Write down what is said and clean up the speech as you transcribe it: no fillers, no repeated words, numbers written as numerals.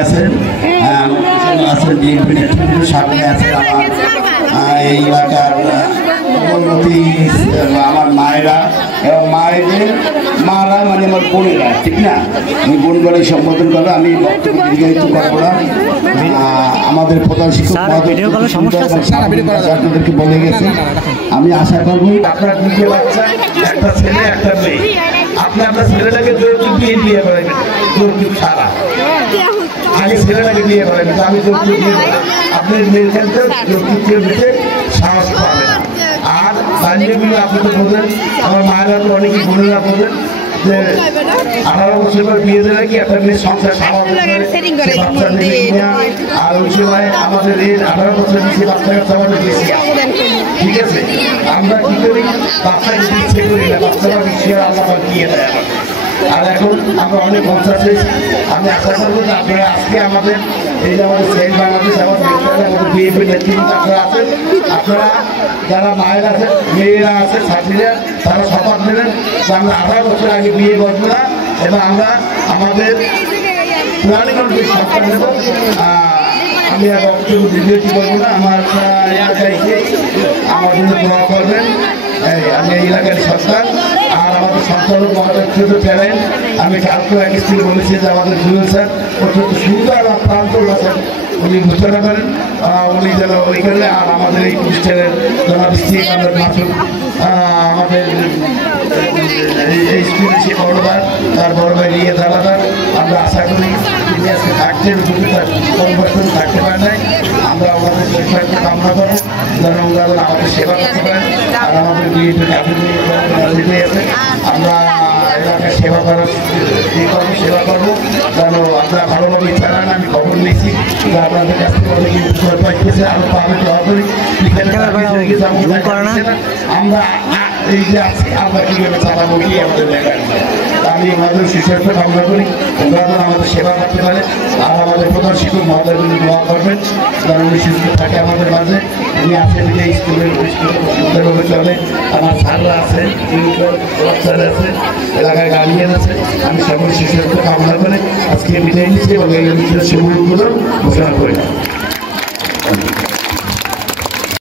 আছেন আছেন বিএনপির সামনে আছে আমার এই এলাকার উন্নতি আমার মায়েরা এবং মায়েদের মারা মানে আমার বোনেরা, ঠিক না? আমি বোন বলে সম্বোধন করবো। আমি বক্তব্য দীর্ঘায়িত করবো না। আমাদের প্রধান শিক্ষক আপনাদেরকে বলে গেছে। আমি আশা করবো আপনার দুটো বাচ্চা, একটা ছেলে একটা মেয়ে, আপনি আপনার ছেলেটাকে যৌতুক দিয়ে বিয়ে করাবেন, যৌতুক ছাড়া। আগে ছেলেটাকে বিয়ে করাবেন, আমি যৌতুক দিয়ে আপনি মেয়ের ক্ষেত্রে যৌতুক দিতে সাহস পাবেন। আর বাল্যবিবাহ আপনি তো বোঝেন, আমার মায়েরা তো অনেকেই বোনেরা বোঝেন যে 18 বছর পর বিয়ে দেবে কি একটা মেয়ের সংসার সামান্য আর ওই সময় আমাদের এই 18 বছর বেশি বাচ্চা কাচ্চা আমাদের বেশি, ঠিক আছে? আমরা কি করি, বাচ্চাকে ইচ্ছে করি না, বাচ্চারা বেশি আল্লাহ দিয়ে দেয় আমাদের। আর এখন আমরা অনেক পঞ্চাশ হয়েছি। আমি আশা করবো যে আপনারা আজকে আমাদের এই যে আমাদের সেই বাংলাদেশ আমাদের বিএনপি নেতৃত্ব আপনারা আছেন, আপনারা যারা মায়ের আছেন, মেয়েরা আছে, ছাত্রীরা, তারা শপথ নেবেন যে আমরা 18 বছর আগে বিয়ে করবো না এবং আমরা আমাদের প্রাণীগণকে সন্তান নেব। আমি আর বক্তব্য দীর্ঘায়িত করবো না। আমার এলাকায় আমার জন্য দোয়া করবেন। আমি এই এলাকার সন্তান, আর আমাদের সন্তানও আমাদের ছোট চ্যালেঞ্জ। আমি কালকে এক স্কুলে বলেছি যে আমাদের জুয়েল স্যার অত্যন্ত সুন্দর আর প্রান্ত আছেন, উনি ঘোষণা করেন উনি যেন ওইখানে। আর আমাদের এই প্রতিষ্ঠানের জনাব স্ত্রী আমাদের মাসুদ, আমাদের এই স্কুলে সে বড় ভাই, তার বড় ভাই নিয়ে দাদাদার। আমরা আশা করি তিনি আজকে থাকতেন, কিন্তু তার পরিবর্তন থাকতে পারে নাই। আমরা আমাদের পরিবারকে কামনা করবো যেন ওনারা আমাদের সেবা করতে পারেন। আর আমাদের বিএনপির আছে, আমরা এলাকায় সেবা করার সেবা করবো যেন আপনারা ভালোভাবে চালান। আমি খবর নিয়েছি যে আপনাদের কাছ থেকে অনেকে উপকার পাইতেছে, আরো পাবে দোয়া করি। আমরা এই যে আছি আমরা কীভাবে চালাবো কি আমাদের দেখার। আমি আমাদের সুস্বাস্থ্য কামনা করি, ওনারা যেন আমাদের সেবা করতে পারে। আর আমাদের প্রধান শিক্ষক মহোদয় দোয়া করবেন যেন উনি সুস্থ থাকে আমাদের মাঝে। উনি আছেন যে স্কুলের সুন্দরভাবে চলে। আমার স্যাররা আছে, স্যার আছে, এলাকায় গার্ডিয়ান আছে। আমি সকল সুস্বাস্থ্য কামনা করে আজকে বিদায় নিচ্ছি এবং এই অনুষ্ঠানের শুভ উদ্বোধন ঘোষণা করি।